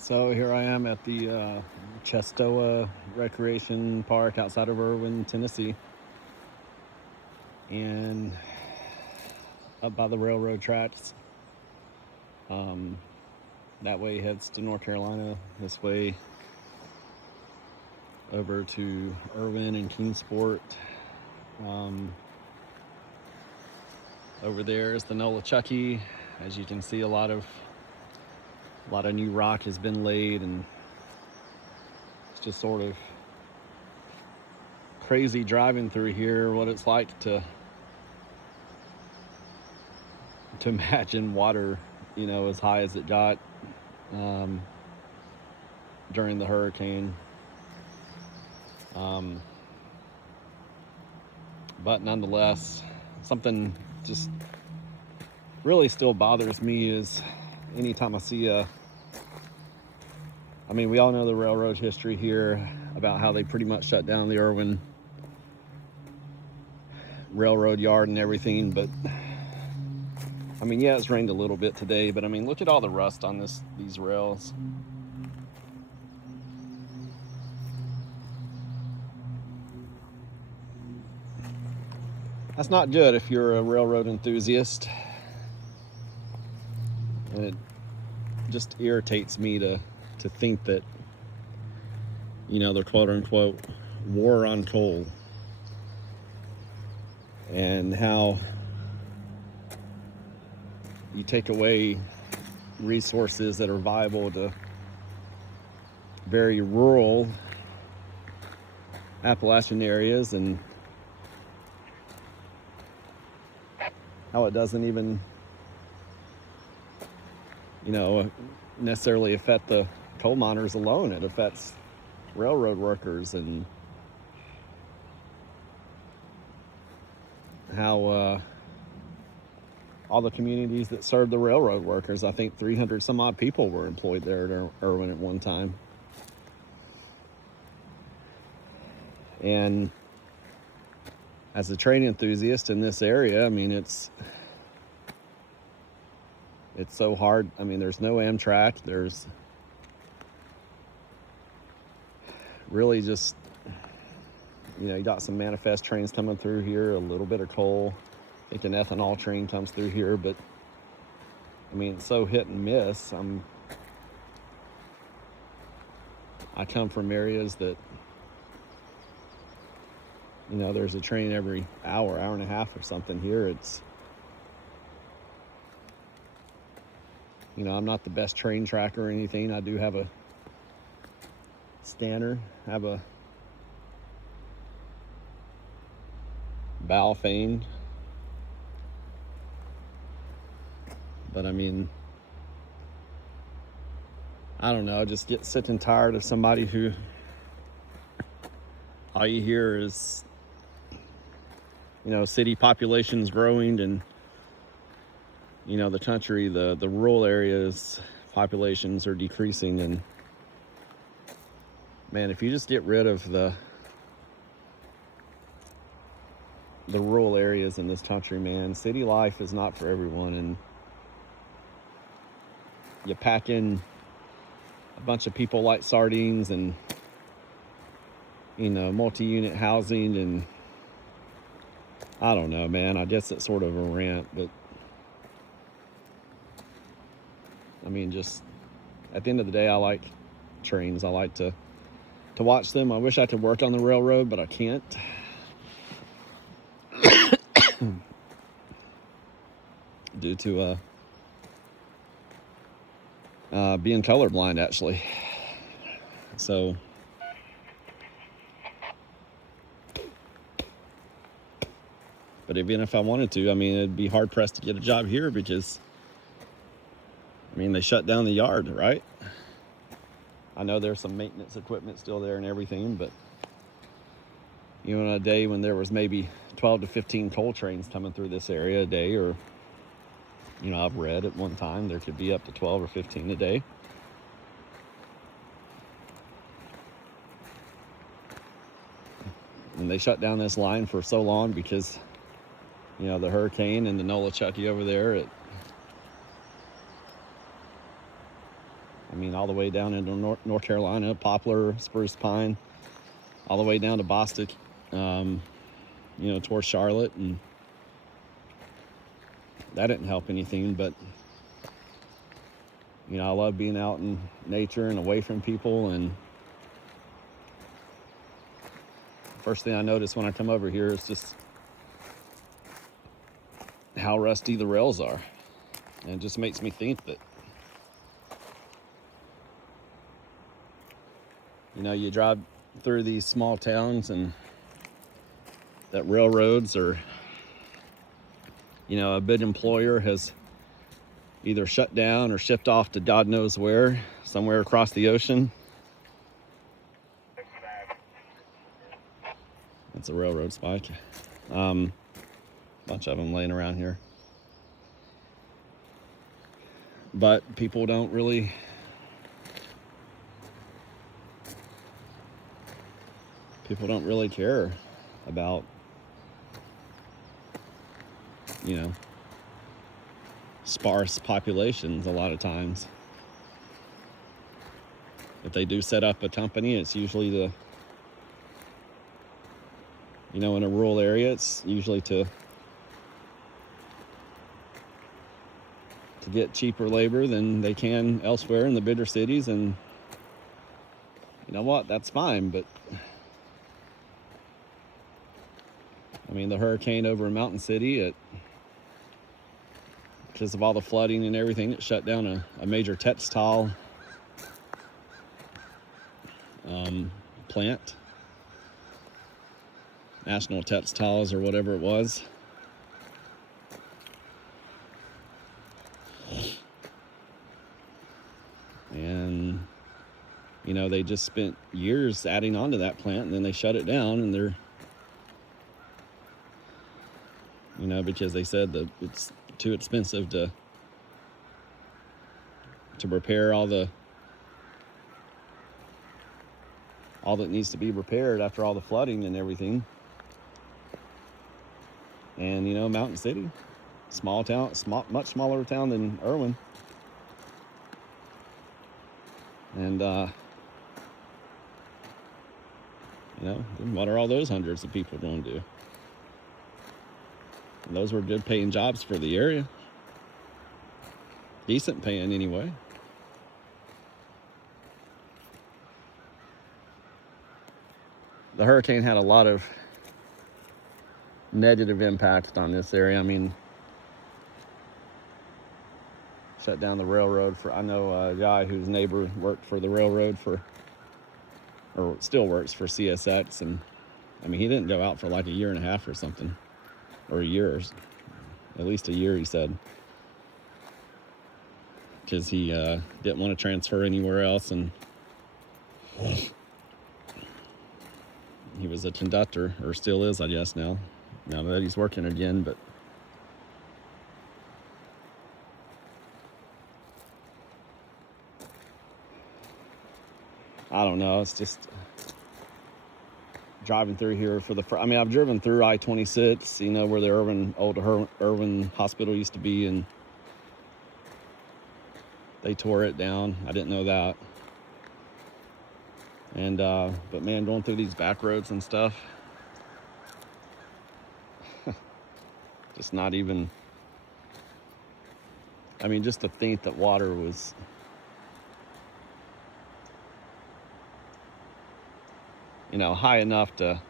So here I am at the Chestoa Recreation Park outside of Erwin, Tennessee, and up by the railroad tracks. That way heads to North Carolina. This way over to Erwin and Kingsport. Over there is the Nola Chucky. As you can see, a lot of new rock has been laid, and it's just sort of crazy driving through here. What it's like to imagine water, as high as it got during the hurricane. But nonetheless, something just really still bothers me is anytime I see we all know the railroad history here about how they pretty much shut down the Erwin railroad yard and everything. But yeah, it's rained a little bit today, but look at all the rust on these rails. That's not good if you're a railroad enthusiast. And it just irritates me to think that, the quote-unquote war on coal, and how you take away resources that are viable to very rural Appalachian areas, and how it doesn't even necessarily affect the coal miners alone. It affects railroad workers, and how all the communities that serve the railroad workers, I think 300 some odd people were employed there at Erwin at one time. And as a train enthusiast in this area, it's so hard. There's no Amtrak. There's really just, you got some manifest trains coming through here, a little bit of coal. I think an ethanol train comes through here, but it's so hit and miss. I come from areas that, there's a train every hour and a half or something. Here it's, I'm not the best train tracker or anything. I do have a Stanner, have a Balfane. But I don't know, I just get sick and tired of somebody who all you hear is, city population's growing, and the country, the rural areas populations are decreasing. And man, if you just get rid of the rural areas in this country, man, city life is not for everyone. And you pack in a bunch of people like sardines, and multi-unit housing, and I don't know, man. I guess it's sort of a rant, but just at the end of the day, I like trains. I like to watch them. I wish I could work on the railroad, but I can't. Due to being colorblind, actually. So but even if I wanted to, it'd be hard pressed to get a job here, because they shut down the yard, right? I know there's some maintenance equipment still there and everything, but on a day when there was maybe 12 to 15 coal trains coming through this area a day, or I've read at one time there could be up to 12 or 15 a day. And they shut down this line for so long because, the hurricane and the Nola Chucky over there, I mean, all the way down into North Carolina, poplar, spruce, pine, all the way down to Boston, towards Charlotte, and that didn't help anything. But I love being out in nature and away from people. And first thing I notice when I come over here is just how rusty the rails are. And it just makes me think that, you drive through these small towns and that railroads or, a big employer has either shut down or shipped off to God knows where, somewhere across the ocean. That's a railroad spike. Bunch of them laying around here. But people don't really care about, sparse populations a lot of times. If they do set up a company, it's usually in a rural area, it's usually to get cheaper labor than they can elsewhere in the bigger cities. And you know what? That's fine. But I mean, the hurricane over in Mountain City, because of all the flooding and everything, it shut down a major textile plant, National Textiles or whatever it was. And they just spent years adding on to that plant, and then they shut it down, and they're because they said that it's too expensive to repair all that needs to be repaired after all the flooding and everything. And Mountain City, small town, much smaller town than Erwin. And what are all those hundreds of people going to do? And those were good paying jobs for the area. Decent paying anyway. The hurricane had a lot of negative impact on this area. I mean, shut down the railroad I know a guy whose neighbor worked for the railroad or still works for CSX, and I mean, he didn't go out for like a year and a half or something, or at least a year, he said, because he didn't want to transfer anywhere else, and he was a conductor, or still is, I guess, now that he's working again. But I don't know. It's just driving through here I've driven through I-26, where the Erwin Hospital used to be, and they tore it down. I didn't know that. And but man, going through these back roads and stuff, just not even, I mean, just to think that water was high enough to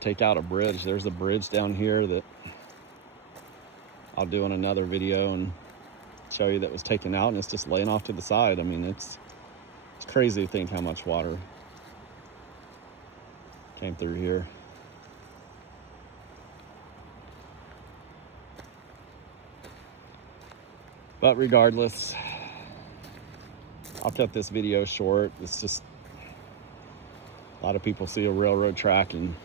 take out a bridge. There's a bridge down here that I'll do in another video and show you that was taken out, and it's just laying off to the side. I mean, it's crazy to think how much water came through here. But regardless, I'll cut this video short. It's just a lot of people see a railroad track, and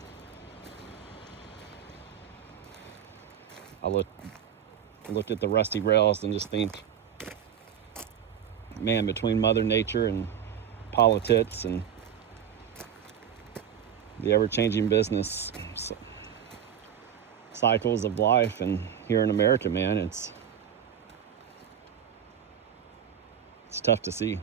I look at the rusty rails and just think, man, between Mother Nature and politics and the ever-changing business cycles of life, and here in America, man, It's tough to see.